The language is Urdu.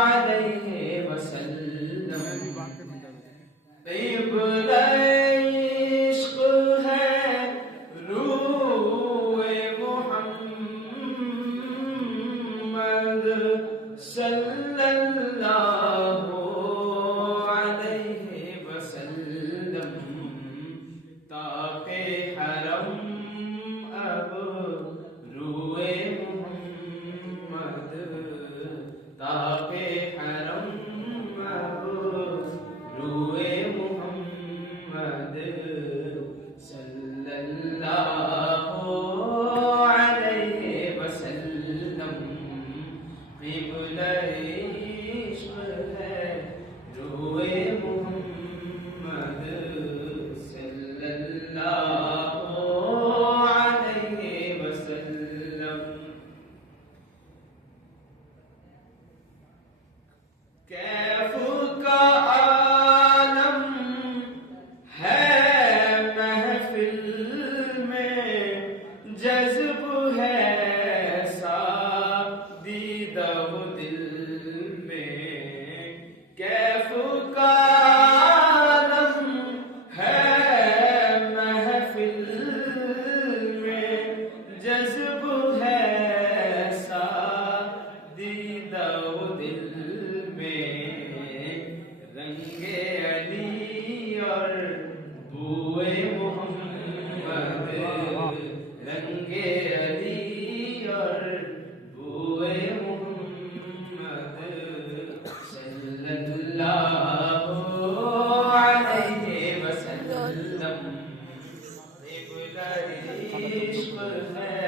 علیہ وسلم قبلہ عشق ہے روح محمد صلی اللہ علیہ وسلم طاق حرم اب روح محمد طاق حرم اب روح محمد صلی اللہ علیہ وسلم قبلہ عشق ہے روح محمد صلی اللہ علیہ وسلم کیف کا عالم ہے محفل میں جذب ہے دیدہ دل میں کیف کا عالم ہے محفل میں جذب ہے دیدہ دل میں رنگ علی اور بوئے محمد رنگ علی اور بوئے محمد صلی اللہ علیہ وسلم قبلہ عشق ہے